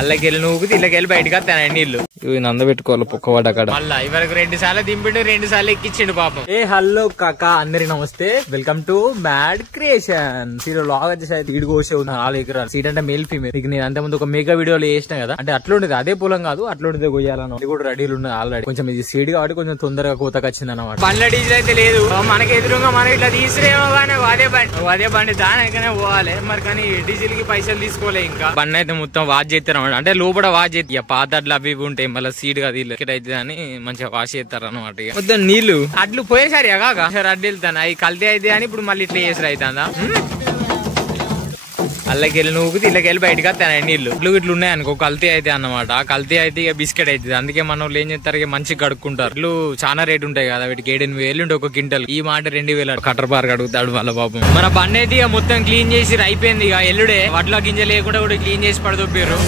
అల్లకెళ్ళి నూకుతి ఇళ్ళకెళ్ళి బయటకు వస్తాను నీళ్లు నంద పెట్టుకోవాలి పొక్కవాడు అక్కడ మళ్ళా ఇవరకు 2 సార్లు దింపిండు 2 సార్లు ఎక్కించిండు పాపం. ఏ హలో కాకా అందరికి నమస్తే, welcome to mad creation. Seat లాగ్ వచ్చేసి ఈడు కోసే 4 ఎకరాలు. సీట్ అంటే మేల్ ఫీమేల్. ఇక నేను అంతే ముందు ఒక మెగా వీడియోలో చేసిన కదా, అంటే అట్లుండేది అదే పొలం కాదు, అట్లుండేది కొయ్యాలను కూడా రెడీలు ఉన్నాయి ఆల్రెడీ. కొంచెం ఇది సీడ్ కాబట్టి కొంచెం తొందరగా కోతకు వచ్చింది అనమాట. బండ్ల డీజిల్ అయితే లేదు, మనకి ఎదురుగా మనం ఇట్లా తీసిరేమో కానీ అదే బండి దానికనే పోవాలి మరి. కానీ డీజిల్ కి పైసలు తీసుకోలే. ఇంకా బండి అయితే మొత్తం వాష్ చేస్తారు అనమాట, అంటే లోపల వాష్ చేతి పాత అడ్లు అవి ఉంటాయి మళ్ళీ సీడ్ గా అయితే అని మంచిగా వాష్ చేస్తారు అనమాట. మొత్తం నీళ్లు అడ్లు పోయేసారి కాక అడ్డు వెళ్తాను అవి కల్తీ అయితే అని ఇప్పుడు మళ్ళీ ఇట్లా చేసారు అవుతుందా. అల్లకెళ్ళి నూకుతి ఇళ్ళకెళ్ళి బయటకు వస్తాను నీళ్లు. ఇట్లు ఉన్నాయి అనుకో కల్తీ అయితే అన్నమాట. కల్తీ అయితే ఇక బిస్కెట్ అవుతుంది. అందుకే మన వాళ్ళు ఏం చేస్తారు, ఇక మంచిగా కడుక్కుంటారు. ఇల్లు చాలా రేట్ ఉంటాయి కదా, వీటికి 7,000 ఉంటే ఒక క్వింటల్. ఈ మాట 2,000 కట్టర్ పార్క్ అడుగుతాడు వాళ్ళ పాపం. మన బండి అయితే ఇక మొత్తం క్లీన్ చేసి అయిపోయింది. ఇక ఎల్లుడే వడ్ల గింజ లేకుండా కూడా క్లీన్ చేసి పడదొప్పారు.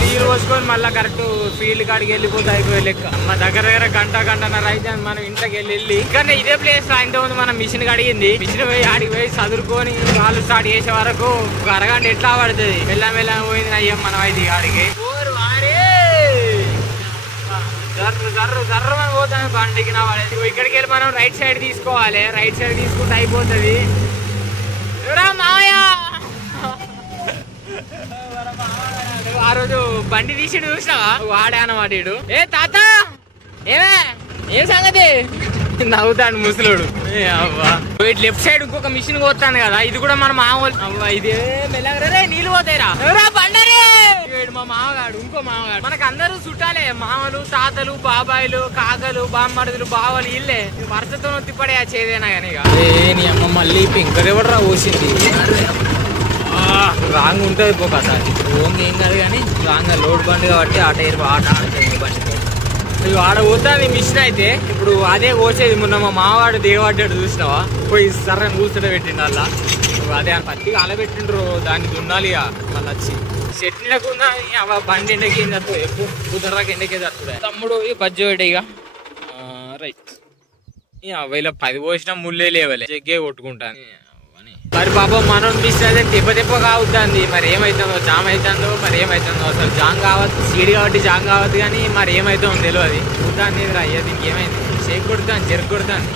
నీళ్ళు పోసుకొని మళ్ళీ కరెక్ట్ ఫీల్డ్ కాడికి వెళ్ళిపోతే అయిపోయే లెక్క. మా దగ్గర గంటన్నర అయితే మనం ఇంట్లోకి వెళ్ళి ఇక్కడ ఇదే ప్లేస్ ఇంత ముందు మనం మిషన్ కడిగింది. మిషన్ పోయి ఆడికి పోయి చదువుకొని వాళ్ళు స్టార్ట్ చేసే వరకు ఒక అరగంట ఎట్లా పడుతుంది. మెల్ల పోయింది అయ్యాం మనం అయితే ఆడికి. జర్రమని పోతాను బండికి నా వాడేది. ఇక్కడికి వెళ్ళి మనం రైట్ సైడ్ తీసుకోవాలి. రైట్ సైడ్ తీసుకుంటే అయిపోతుంది. ఆ రోజు బండి తీసి చూసినావా వాడే అన్నమాట. ఏ తాత ఏ సంగతి నవ్వుతాడు ముసలోడు. లెఫ్ట్ సైడ్ ఇంకొక మిషన్ పోతాను కదా, ఇది కూడా మన మామూలు. ఇదే మెల్లగరే నీళ్ళు పోతాయిరా బండరే. మా మామగాడు ఇంకో మామగాడు మనకు అందరూ చుట్టాలే, మామలు తాతలు బాబాయిలు కాకలు బామ్మడుదులు బావలు ఇల్లే. వరుసతో తిప్పడే చేదేనా కానీ నీ అమ్మ మళ్ళీ ఇంకరెవడరా పోసింది. రాంగ్ ఉంటుంది ఒకసారి రోంగ్ ఏం కాదు కానీ రాంగ్ లోడ్ బండి కాబట్టి ఆ టైర్ ఆట ఆడుతుంది బండి. ఆడ పోతాది మిషన్ అయితే ఇప్పుడు అదే కోసేది. మొన్న మా మావాడు దేవాడ్డాడు చూసినావా, పోయి సర్రని కూర్చుంటే పెట్టిండు అలా. అదే పత్తిగా అలా పెట్టిండ్రు, దాన్ని దున్నాలి మళ్ళీ వచ్చి సెట్ లేకుండా బండి ఎండకి ఏం తత్తుంది, కుదరాక ఎండకే తత్తుంది. తమ్ముడు బజ్జోడే ఇక రైట్. ఇలా 10 పోసినా ముళ్ళే లేవలే, జగ్గే కొట్టుకుంటాను మరి. పాపం మనం మిషన్ దెబ్బ కావుతుంది. మరి ఏమైతుందో జామ్ అవుతుందో మరి ఏమైతుందో. అసలు జామ్ కావద్దు, సీడ్ కాబట్టి జామ్ కావద్దు కానీ మరి ఏమైతుందో తెలియదు. చూద్దాన్ని అయ్యా దీనికి ఏమైంది, షేక్ కొడతాను జరుగు కొడతాను.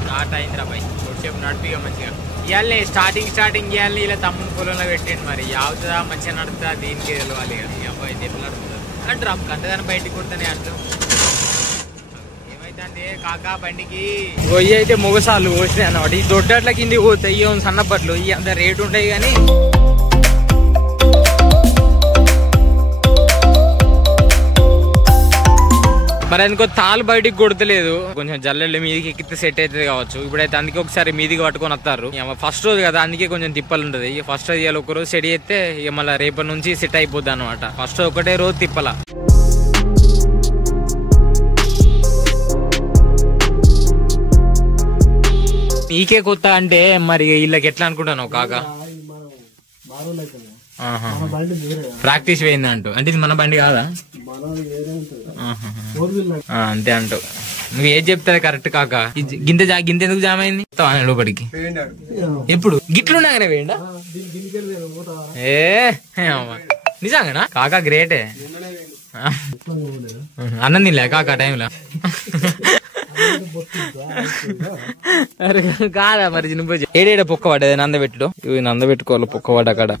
స్టార్ట్ అయిందిరా బై, కొద్దిసేపు నడిపిగా మంచిగా. ఇవాళ స్టార్టింగ్ ఇవాళ ఇలా తమ్ముడు పొలంలో పెట్టండి. మరి అవుతుందా మంచిగా నడుతుందా దీనికి తెలియాలి. ఈ అబ్బాయి అయితే ఎట్లా నడుతుంది అంటే రమ్ కంటదాన్ని బయటకు కొడతానే అర్థం. కాకా బండికి గొయ్యి అయితే మొగసాలు పోసినాయి అన్నమాట. ఈ దొడ్డట్ల కింది పోతాయి సన్నపట్లు, ఈ అంత రేటు ఉంటాయి కానీ మరి అందుకో తాళ్ళు బయటికి కొడతలేదు. కొంచెం జల్లెళ్ళు మీదికి ఎక్కితే సెట్ అవుతుంది కావచ్చు. ఇప్పుడైతే అందుకే ఒకసారి మీదికి పట్టుకొని వస్తారు. ఫస్ట్ రోజు కదా అందుకే కొంచెం తిప్పలు ఉంటుంది. ఇక ఫస్ట్ రోజు ఇవాళ ఒక రోజు సెట్ చేస్తే ఇక మళ్ళీ రేపటి నుంచి సెట్ అయిపోద్ది అనమాట. ఫస్ట్ ఒకటే రోజు తిప్పల. నీకే కొత్త అంటే మరి వీళ్ళకి ఎట్లా అనుకుంటాను కాక ప్రాక్టీస్ పోయింది అంటూ. అంటే ఇది మన బండి కాదా, అంతే అంటూ. నువ్వు ఏది చెప్తావు కరెక్ట్ కాక. గింత ఎందుకు జామ్ అయింది లోపలికి ఎప్పుడు గిట్లున్నాగానే వేయండా. నిజంగానా కాకా గ్రేటే. అన్నం తినలే కాక టైంలో. కాదా మరి నువ్వు ఏడేడ పొక్క పడ్డది నందబెట్టుడు. ఇవి నందబెట్టుకోవాలి పొక్క పడ్డ అక్కడ.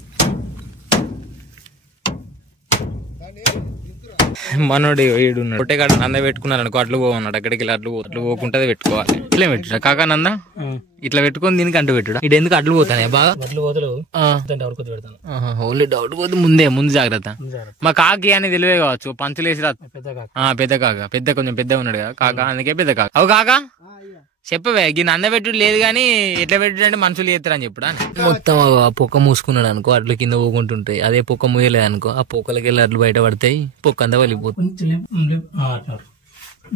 మనోడు ఏడున్నాడు పొట్టే కాడ నంద పెట్టుకున్నారు అనుకో, అట్లు పోవన్నాడు. అక్కడికి వెళ్ళి అట్లు పోకుంటే పెట్టుకోవాలి. ఇట్లా పెట్టుడా కాకా నంద ఇట్లా పెట్టుకొని దీనికి అంటూ పెట్టుడా. ఇటు ఎందుకు అట్లు పోతానే బాగా ఓన్లీ డౌట్ పోతే ముందు జాగ్రత్త. మా కాకి అని తెలివే కావచ్చు, పంచులేసి పెద్ద కాక కొంచెం పెద్ద ఉన్నాడు కదా కాక, అందుకే పెద్ద కాక. అవు కాక చెప్పవే ఈ నంద పెట్టుడు లేదు కానీ ఎట్లా పెట్టుడు అంటే మనుషులు చేస్తారని చెప్పుడా. మొత్తం ఆ పొక్క మూసుకున్నాడు అనుకో, అట్లు కింద పోకుంటుంటాయి. అదే పొక్క మూయలేదు అనుకో, ఆ పొక్కలకి వెళ్ళి అట్లు బయట పడతాయి, పొక్క అంతా వెళ్ళిపోతుంది.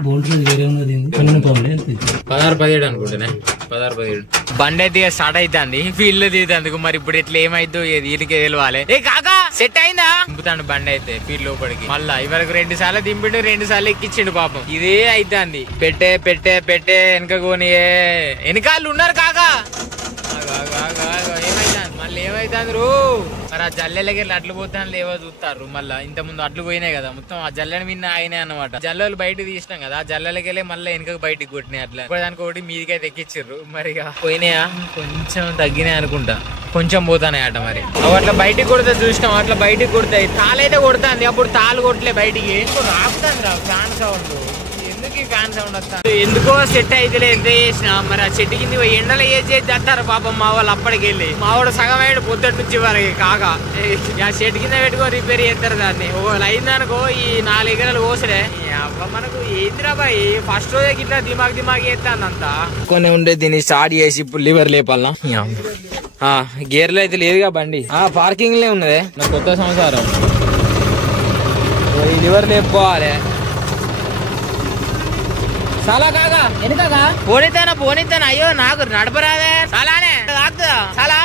16-17 అనుకుంటున్నా, 16-17. బండి అయితే స్టార్ట్ అవుతుంది, ఫీల్డ్ లో దిగుతుంది. మరి ఇప్పుడు ఇట్లా ఏమైందో వీళ్ళకే తెలియాలి. ఏ కాకా సెట్ అయిందా దింపుతాడు బండి అయితే ఫీల్డ్ లోపలికి. మళ్ళా ఇవరకు 2 సార్లు దింపిండు, 2 సార్లు ఎక్కించిండు పాపం. ఇదే అవుతుంది. పెట్టే వెనక కొని వెనకాళ్ళు ఉన్నారు కాకా. ఏమైతుంది మళ్ళీ అవుతుంది రో. మరి ఆ జల్లెలకి అడ్లు పోతాను లేవో చూస్తారు. మళ్ళీ ఇంత ముందు అడ్లు పోయినాయి కదా, మొత్తం ఆ జల్లెల మీద అయినాయి అనమాట. జల్లెలు బయటకు తీసినాం కదా, ఆ జల్లెలకెళ్ళి మళ్ళీ వెనకకు బయటకు కొట్టినాయి. అట్లా దానికి ఒకటి మీదికైతే ఎక్కిచ్చిర్రు. మరి పోయినాయా, కొంచెం తగ్గినాయి అనుకుంటా, కొంచెం పోతానే అట. మరి అట్లా బయటికి కొడితే చూసినాం, అట్లా బయటికి కొడతాయి. తాళైతే కొడుతుంది, అప్పుడు తాళ్ళు కొట్టలే బయటికి. రాకుతుంది రా ఫ్యాన్ సౌండ్. ఎందుకు ఫ్యాన్ సౌండ్ వస్తా, ఎందుకో సెట్ అయితే ఎంత చేసినా. మరి ఆ చెట్టు కింద ఎండలో ఏ చేసి చేస్తారు పాపం మా వాళ్ళు. అప్పటికి వెళ్ళి మా వాడు సగం అయ్యాడు పొద్దుటి నుంచి వరకు కాగా. ఆ చెట్టు కింద పెట్టుకొని రిపేర్ చేస్తారు దాన్ని. ఒకవేళ అయిందనుకో ఈ 4 ఎకరాలు కోసలే మనకు ఏందిరా బాయ్. ఫస్ట్ రోజే ఇట్లా దిమాగ్ చేస్తాను అంతా. కొన్ని ఉండే దీన్ని స్టార్ట్ చేసి ఇప్పుడు లివర్ లేపాలనా. గేర్లో అయితే లేదుగా బండి, పార్కింగ్ లే ఉన్నదే. నా కొత్త సంవత్సరం లివర్ లేపుకోవాలి. చాలా కాగా ఎందుకగా పోనిస్తానా అయ్యో నాకు నడపరాదే. చాలానే చాలా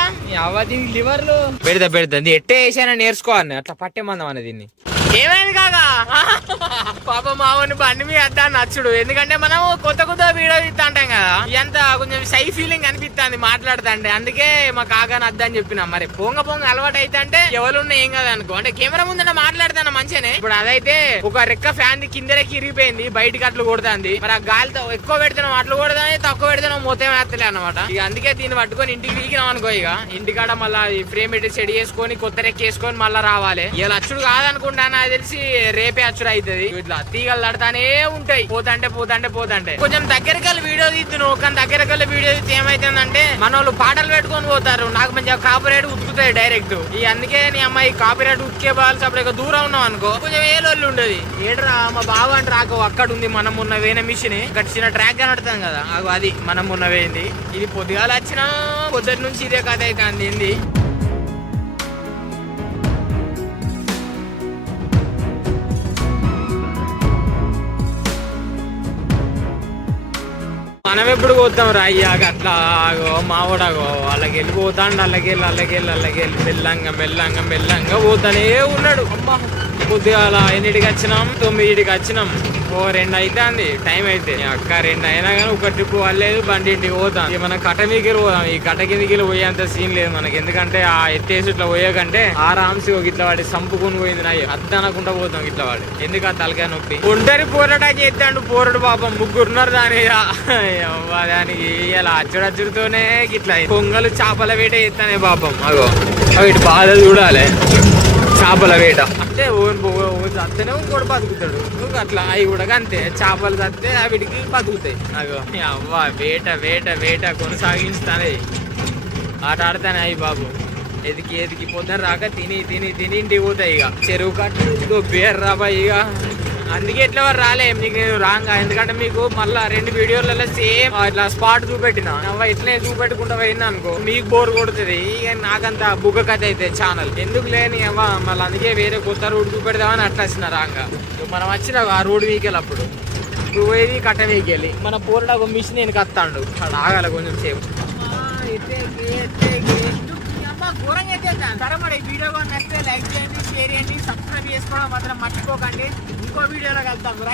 దీనికి లివర్లు పెడతా ఎట్టే వేసానని నేర్చుకోవాలి. అట్లా పట్టేమందాం అన్న దీన్ని. ఏమైంది కాగా పాప మావని బండి మీద వద్దా నచ్చుడు. ఎందుకంటే మనం కొత్త వీడియో ఇస్తా అంటాం కదా, ఎంత కొంచెం షై ఫీలింగ్ అనిపిస్తుంది మాట్లాడుతుంటే. అందుకే మా కాగాని వద్దని చెప్పినా. మరి పొంగ అలవాటు అయితే అంటే ఎవరున్నా ఏం కదా అనుకో. అంటే కెమెరా ముందు మాట్లాడుతాను మంచిగానే. ఇప్పుడు అదైతే ఒక రెక్క ఫ్యాన్ కిందకి ఇరిగిపోయింది, బయటకి అట్లు కొడుతుంది. మరి ఆ గాలితో ఎక్కువ పెడుతున్నాం అట్లు కొడతానే, తక్కువ పెడుతున్నాం మొత్తం వేస్తలే అనమాట. ఇక అందుకే దీన్ని పట్టుకొని ఇంటికి వీకినాం అనుకో. ఇక ఇంటికాడ మళ్ళీ ఫ్రేమ్ పెట్టి సెట్ చేసుకొని కొత్త రెక్క వేసుకొని మళ్ళీ రావాలి. ఇలా అచ్చుడు కాదనుకుంటాను, తెలిసి రేపే అచ్చుడు అవుతుంది. ఇట్లా తీగలు తడతానే ఉంటాయి పోతంటే. కొంచెం దగ్గరకెళ్ళి వీడియో తీద్దును. కానీ దగ్గరకెళ్ళి వీడియో తీస్తే ఏమైతుందంటే మన వాళ్ళు పాటలు పెట్టుకొని పోతారు, నాకు మంచిగా కాపీరైట్ ఉతుకుతాయి డైరెక్ట్. ఈ అందుకే నీ అమ్మాయి కాపీరైట్ ఉతికే బాల్సి అప్పుడు దూరం ఉన్నాం అనుకో కొంచెం ఏలోళ్ళు ఉండదు. ఏడ్రా మా బావ అంటే రాకు అక్కడ ఉంది మనం ఉన్న వేనే మిషన్ ఇక్కడ చిన్న ట్రాక్ కనడుతాం కదా, అది మనం ఉన్న వేయింది. ఇది పొద్దుగాల వచ్చినా పొద్దుటి నుంచి ఇదే కథ అయితే అంది. మనం ఎప్పుడు పోతాం రా అయ్యాక అట్లా మావడాగో వాళ్ళకి వెళ్ళిపోతాండు. అల్లకెళ్ళి మెల్లంగా పోతానే ఉన్నాడు. అమ్మా పొద్దుగాల 8కి వచ్చినాం, 9కి వచ్చినాం. 2 అవుతుంది టైం అయితే. అక్క 2 అయినా కానీ ఒక ట్రిప్ వాళ్ళలేదు, బండి ఇంటికి పోతాం. మనం కట్ట మీదకి పోదాం. ఈ కట్ట కిందికి పోయేంత సీన్ లేదు మనకి. ఎందుకంటే ఆ ఎత్తేసి ఇట్లా పోయేకంటే ఆరాంసి ఇట్లా వాడి సంపుకొని పోయింది. నాయ అద్దం అనకుండా పోతాం ఇట్లా వాడి. ఎందుకు ఆ తలకాయ నొప్పి. ఒంటరి పోరాటా చేస్తాడు పోరడు పాపం. 3 ఉన్నారు దానికి ఇలా అచ్చుడచ్చుడితోనే ఇట్లా పొంగలు చేపల వేట చేస్తానే పాపం. అగో వీటి బాధ చూడాలి. చేపల వేట అంటే చస్తేనే ఇంకోటి బతుకుతాడు. అట్లా అవి కూడా అంతే, చేపలు చస్తే వీటికి బతుకుతాయి. అగో అవ్వ వేట కొనసాగిస్తానే ఆట ఆడతానే అవి బాబు. ఎదికి పొద్దున రాక తిని ఇంటికి పోతాయి. ఇక చెరువు కట్టు బేర్ రాబా. ఇక అందుకే ఎట్లా వారు రాలే నీకు నేను రాంగా. ఎందుకంటే మీకు మళ్ళా 2 వీడియోలలో సేమ్ ఇట్లా స్పాట్ చూపెట్టిన ఇట్లనే చూపెట్టుకుంటా పోయింది అనుకో మీకు బోర్ కొడుతుంది. ఇక నాకంత బుగ్గ కథ అయితే ఛానల్ ఎందుకు లేని మళ్ళీ అందుకే వేరే కొత్త రూట్ చూపెడదామని అట్లా వచ్చిన రాంగా. మనం వచ్చిన ఆ రోడ్ వీకెళ్ళి అప్పుడు పోయేది కట్ట వీకెళ్ళి మన పోరడా ఒక మిషన్ నేను కత్తాడు. అక్కడ ఆగాలి కొంచెం సేపు. ఘోరంగా అయితే సరే మరి వీడియో నచ్చితే లైక్ చేయండి, షేర్ చేయండి, సబ్స్క్రైబ్ చేసుకోవడం మాత్రం మర్చిపోకండి. ఇంకో వీడియోలో కలుద్దాం. రైట్.